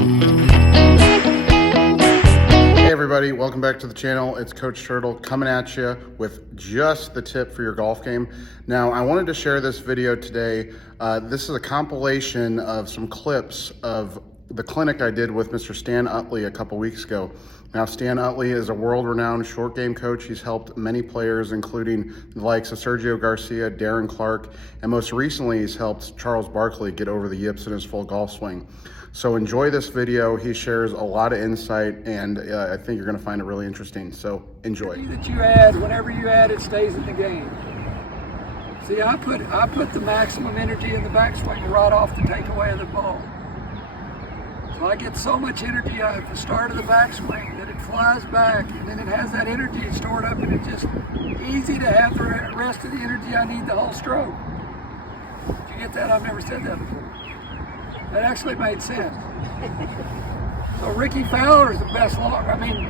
Hey everybody, welcome back to the channel. It's Coach Turtle coming at you with just the tip for your golf game. Now, I wanted to share this video today. This is a compilation of some clips of the clinic I did with Mr. Stan Utley a couple weeks ago. Now, Stan Utley is a world-renowned short game coach. He's helped many players, including the likes of Sergio Garcia, Darren Clark, and most recently, he's helped Charles Barkley get over the yips in his full golf swing. So enjoy this video. He shares a lot of insight, and I think you're going to find it really interesting. So enjoy. That you add, whenever you add, it stays in the game. See, I put the maximum energy in the backswing right off the takeaway of the ball. So I get so much energy out at the start of the backswing that it flies back, and then it has that energy stored up, and it's just easy to have the rest of the energy I need the whole stroke. Did you get that? I've never said that before. That actually made sense. So Ricky Fowler is the best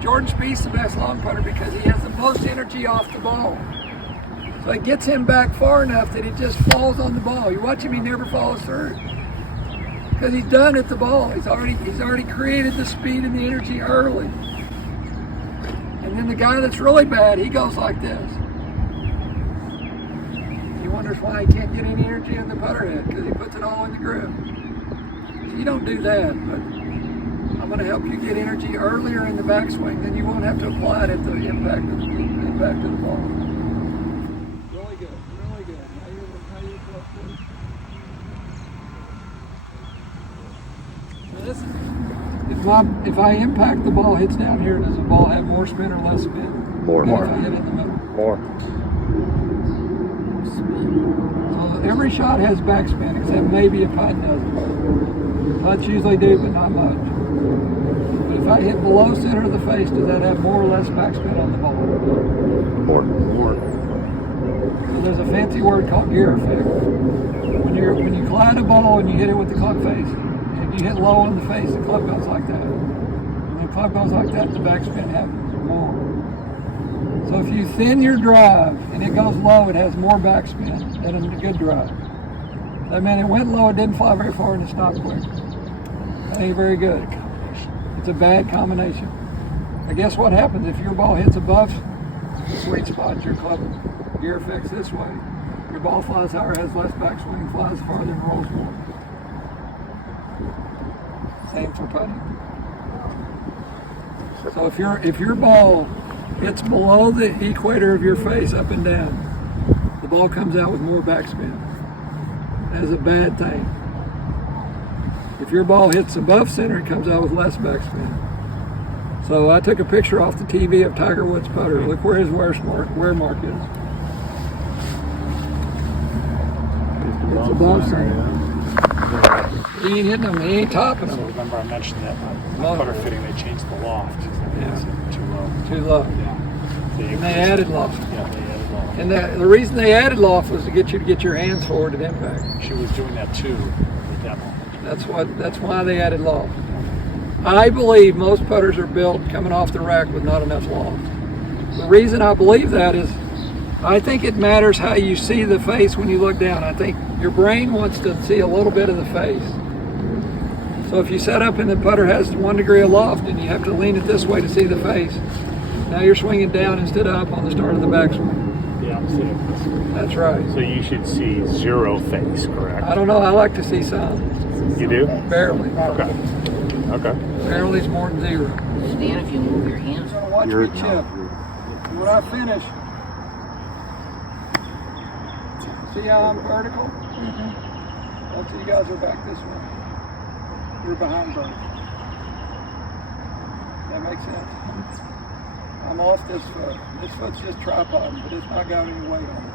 Jordan Spieth's the best long putter because he has the most energy off the ball. So it gets him back far enough that it just falls on the ball. You watch him, he never follows through. Because he's done at the ball. He's already created the speed and the energy early. And then the guy that's really bad, he goes like this. He wonders why he can't get any energy in the putter head because he puts it all in the grip. You don't do that, but I'm going to help you get energy earlier in the backswing, then you won't have to apply it at the impact of the ball. Really good, really good. Now you're close to it. Now this is, if I impact the ball hits down here, does the ball have more spin or less spin? More. If I hit it in the middle? More. So every shot has backspin, except maybe a putt doesn't. Putts usually do, but not much. But if I hit below center of the face, does that have more or less backspin on the ball? More. So there's a fancy word called gear effect. When you glide a ball and you hit it with the club face, if you hit low on the face, the club goes like that. When the club goes like that, the backspin happens more. So if you thin your drive and it goes low, it has more backspin than a good drive. That meant it went low, it didn't fly very far, and it stopped quick. That ain't very good. It's a bad combination. I guess what happens if your ball hits above the sweet spot, your club gear effects this way. Your ball flies higher, has less backswing, flies farther, and rolls more. Same for putting. So if your ball hits below the equator of your face, up and down, the ball comes out with more backspin. That is a bad thing. If your ball hits above center, it comes out with less backspin. So I took a picture off the TV of Tiger Woods' putter. Look where his wear mark is. It's above center. He ain't hitting them. He ain't topping them. So remember I mentioned that my putter fitting, they changed the loft. Yeah. Too low. Too low. Yeah. And they added loft. Yeah, they added loft. And the reason they added loft was to get you to get your hands forward at impact. She was doing that too, the demo. That's why they added loft. I believe most putters are built coming off the rack with not enough loft. The reason I believe that is I think it matters how you see the face when you look down. I think your brain wants to see a little bit of the face. So if you set up and the putter has 1 degree of loft and you have to lean it this way to see the face, now you're swinging down instead of up on the start of the backswing. Yeah, I'm seeing this. That's right. So you should see zero face, correct? I don't know. I like to see some. You do? Barely. Okay. Okay. Barely's more than zero. Stan, if you move your hands. You're going to watch me chip. When I finish, see how I'm vertical? Most of you guys are back this way. You're behind both. That makes sense? I'm off this foot. This foot's just tripoding, but it's not got any weight on it.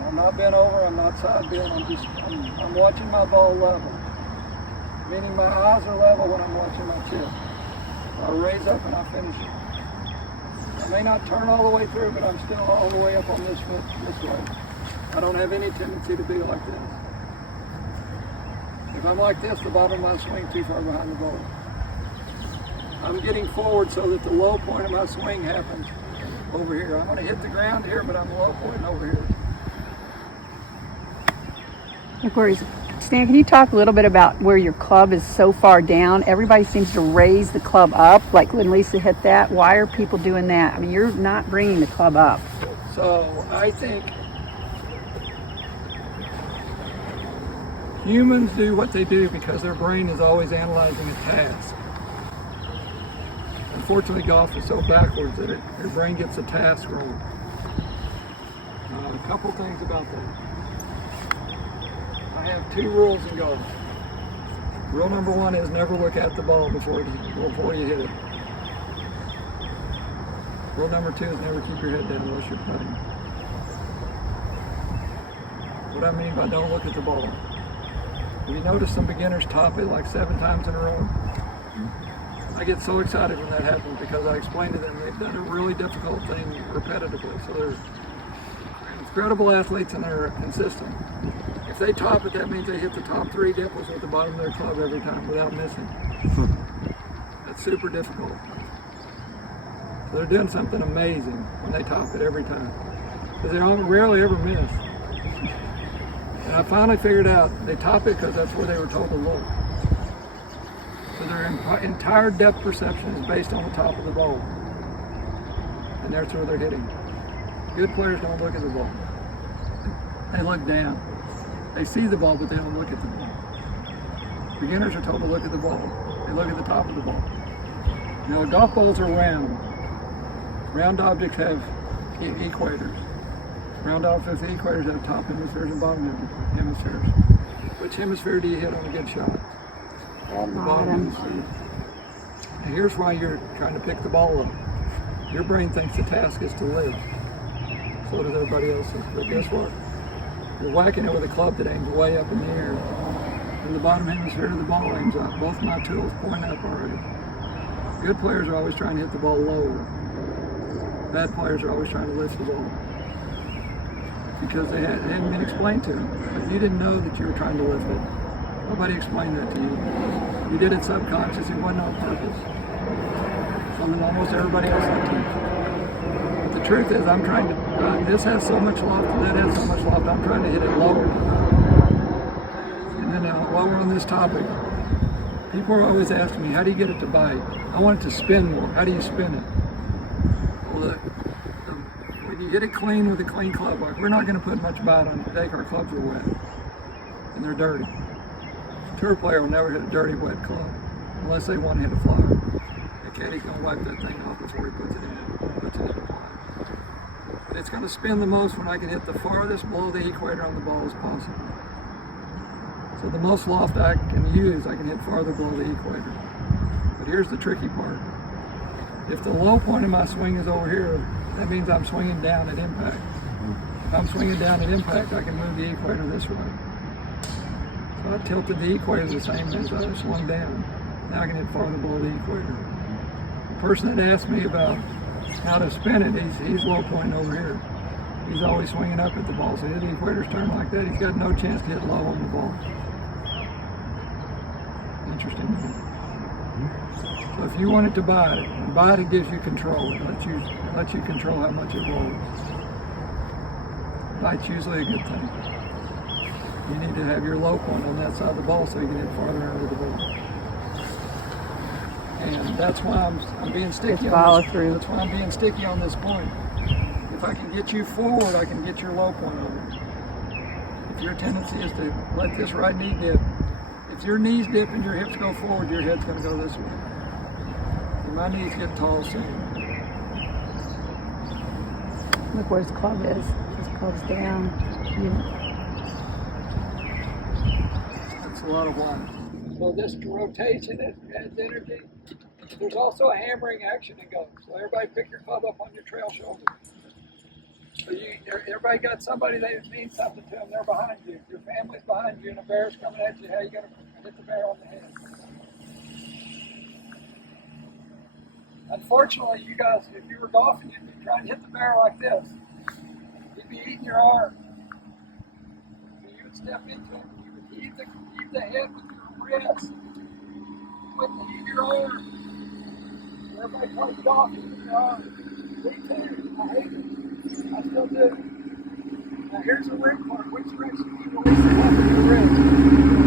I'm not bent over, I'm not side bent, I'm watching my ball level. Meaning my eyes are level when I'm watching my chip. I'll raise up and I'll finish it. I may not turn all the way through, but I'm still all the way up on this foot this way. I don't have any tendency to be like this. If I'm like this, the bottom of my swing too far behind the ball. I'm getting forward so that the low point of my swing happens over here. I'm going to hit the ground here, but I'm low pointing over here. Look where he's Stan, can you talk a little bit about where your club is so far down? Everybody seems to raise the club up, like when Lisa hit that. Why are people doing that? I mean, you're not bringing the club up. So I think humans do what they do because their brain is always analyzing a task. Unfortunately, golf is so backwards that your brain gets a task wrong. A couple things about that. I have 2 rules in golf. Rule number 1 is never look at the ball before you hit it. Rule number 2 is never keep your head down unless you're putting. What I mean by don't look at the ball. Have you noticed some beginners top it like 7 times in a row? I get so excited when that happens because I explain to them they've done a really difficult thing repetitively. So they're incredible athletes and they're consistent. If they top it, that means they hit the top 3 dimples with the bottom of their club every time without missing. That's super difficult. So they're doing something amazing when they top it every time. Because they rarely ever miss. And I finally figured out they top it because that's where they were told to look. So their entire depth perception is based on the top of the ball. And that's where they're hitting. Good players don't look at the ball. They look down. They see the ball, but they don't look at the ball. Beginners are told to look at the ball. They look at the top of the ball. Now, golf balls are round. Round objects have equators. Round objects with equators have top hemispheres and bottom hemispheres. Which hemisphere do you hit on a good shot? On the bottom hemisphere. And here's why you're trying to pick the ball up. Your brain thinks the task is to live. So does everybody else's. But guess what? You're whacking it with a club that aims way up in the air. And the bottom hemisphere of the ball aims up. Both my tools point up already. Good players are always trying to hit the ball lower. Bad players are always trying to lift the ball. Because it hadn't been explained to them. If you didn't know that you were trying to lift it, nobody explained that to you. You did it subconsciously, it wasn't on purpose. Something almost everybody else would teach. But the truth is, I'm trying to, this has so much loft, and that has so much loft, I'm trying to hit it lower. And then while we're on this topic, people are always asking me, how do you get it to bite? I want it to spin more. How do you spin it? Well, when you hit it clean with a clean club, like we're not going to put much bite on it today because our clubs are wet and they're dirty. A tour player will never hit a dirty, wet club unless they want to hit a flyer. The caddy's going to wipe that thing off before he puts it in the fly. But it's going to spin the most when I can hit the farthest below the equator on the ball as possible. So the most loft I can use, I can hit farther below the equator. But here's the tricky part. If the low point of my swing is over here, that means I'm swinging down at impact. If I'm swinging down at impact, I can move the equator this way. So I tilted the equator the same as I swung down. Now I can hit farther below the equator. The person that asked me about how to spin it, he's low point over here. He's always swinging up at the ball. So if the equator's turned like that, he's got no chance to hit low on the ball. Interesting. So if you want it to bite it gives you control. It lets you control how much it rolls. Bite's usually a good thing. You need to have your low point on that side of the ball so you can hit farther out of the ball. And that's why I'm being sticky on this. That's why I'm being sticky on this point. If I can get you forward, I can get your low point on it. If your tendency is to let this right knee dip, if your knees dip and your hips go forward, your head's going to go this way. And my knees get tall soon. Look where his club is. His club's down. That's a lot of water. So this rotation adds energy. There's also a hammering action in golf. So everybody pick your club up on your trail shoulder. So everybody got somebody that means something to them. They're behind you. Your family's behind you, and a bear's coming at you. How you gonna hit the bear on the head? Unfortunately, you guys, if you were golfing, you'd be trying to hit the bear like this. You'd be eating your arm. So you would step into it. You would heave the head with your wrist. You wouldn't heave your arm. Everybody plays golf with your arm. Me too. I hate it. I still do. Now here's the weird part. Which direction do you release the head with your wrist?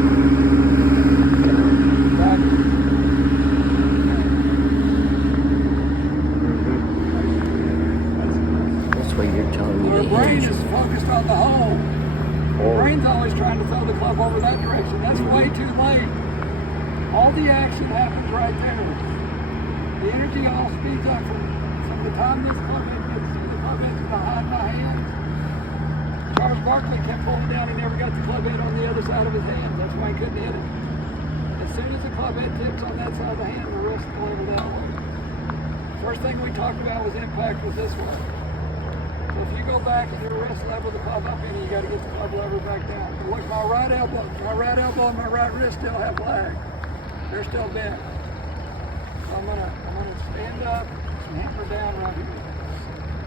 plane, all the action happens right there. The energy all speeds up from the time this club head gets to the club head behind my hand. Charles Barkley kept pulling down, he never got the club head on the other side of his hand. That's why he couldn't hit it. As soon as the club head tips on that side of the hand, the wrist will level that way. First thing we talked about was impact was this way. So if you go back and your wrist level the club up in, you got to get the club lever back down. But look, my right elbow and my right wrist still have lag. They're still bent. So I'm gonna stand up and hammer down right here.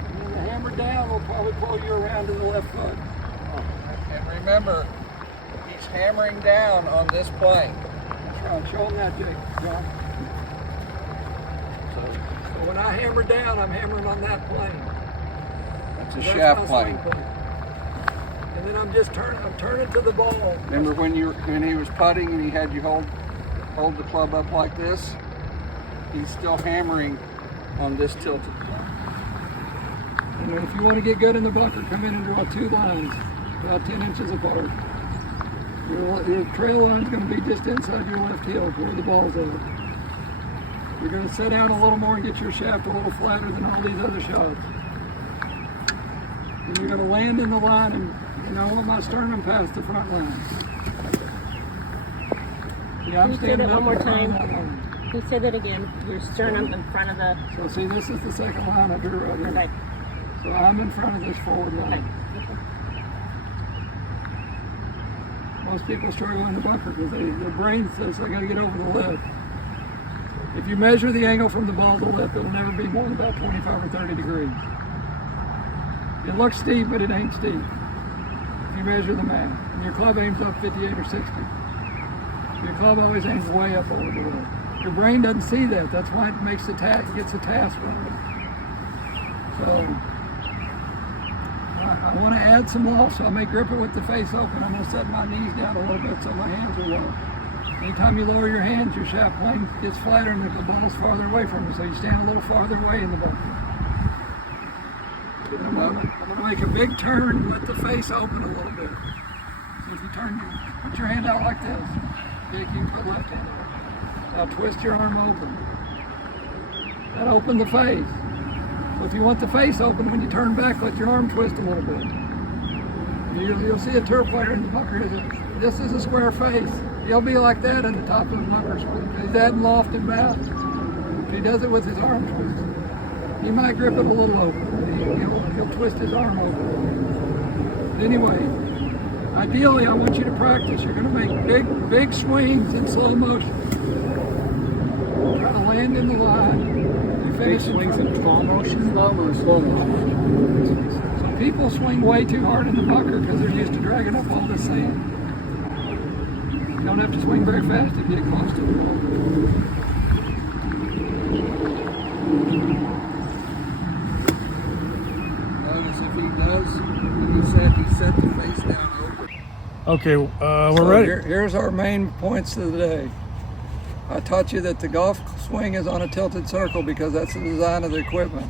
And then the hammer down will probably pull you around to the left foot. And remember, he's hammering down on this plane. That's right. Show him that, Jake. John. So when I hammer down, I'm hammering on that plane. That's a shaft plane. And then I'm turning to the ball. Remember when he was putting and he had you hold the club up like this? He's still hammering on this tilted plane. And if you want to get good in the bunker, come in and draw two lines, about 10 inches apart. Your trail line's going to be just inside your left heel where the ball's at. You're going to sit down a little more and get your shaft a little flatter than all these other shots. And you're going to land in the line and I want my sternum past the front line. Yeah, I'm Can you say that standing one up more in front of time? that line. Can you say that again? Your sternum in front of the... So see, this is the second line I drew right here. Okay. So I'm in front of this forward line. Okay. Most people struggle in the bunker because their brain says I got to get over the lip. If you measure the angle from the ball to the lip, it'll never be more than about 25 or 30 degrees. It looks steep, but it ain't steep. If you measure the map, and your club aims up 58 or 60. Your club always aims way up over the lip. Your brain doesn't see that. That's why it makes gets the task right. So I want to add some loft, so I may grip it with the face open. I'm going to set my knees down a little bit so my hands are low. Anytime you lower your hands, your shaft plane gets flatter and the ball's farther away from you, so you stand a little farther away in the bunker. I'm going to make a big turn with the face open a little bit. So if you put your hand out like this. Jake, you can put left hand out. Now twist your arm open. That opened the face. So if you want the face open, when you turn back, let your arm twist a little bit. You'll see a tour player in the bunker. This is a square face. He'll be like that at the top of the bunker. He's adding loft and bow. If he does it with his arm twist, he might grip it a little open. He'll twist his arm over. Anyway, ideally, I want you to practice. You're going to make big swings in slow motion. Try to land in the line. You finish swings in slow motion. Slow motion. So people swing way too hard in the bunker because they're used to dragging up all the sand. You don't have to swing very fast to get close to the ball. Notice if he does, he set the face down open. Okay, we're ready. Here's our main points of the day. I taught you that the golf swing is on a tilted circle because that's the design of the equipment.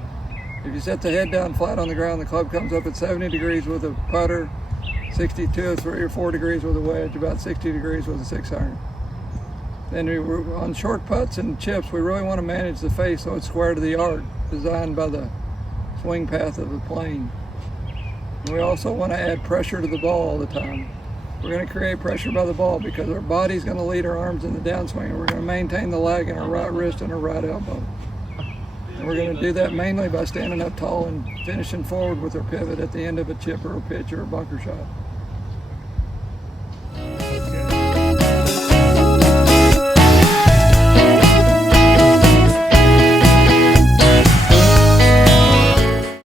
If you set the head down flat on the ground, the club comes up at 70 degrees with a putter, 62, 3 or 4 degrees with a wedge, about 60 degrees with a 6-iron. Then on short putts and chips, we really want to manage the face so it's square to the arc, designed by the swing path of the plane. And we also want to add pressure to the ball all the time. We're going to create pressure by the ball because our body's going to lead our arms in the downswing, and we're going to maintain the lag in our right wrist and our right elbow. And we're going to do that mainly by standing up tall and finishing forward with our pivot at the end of a chip or a pitch or a bunker shot.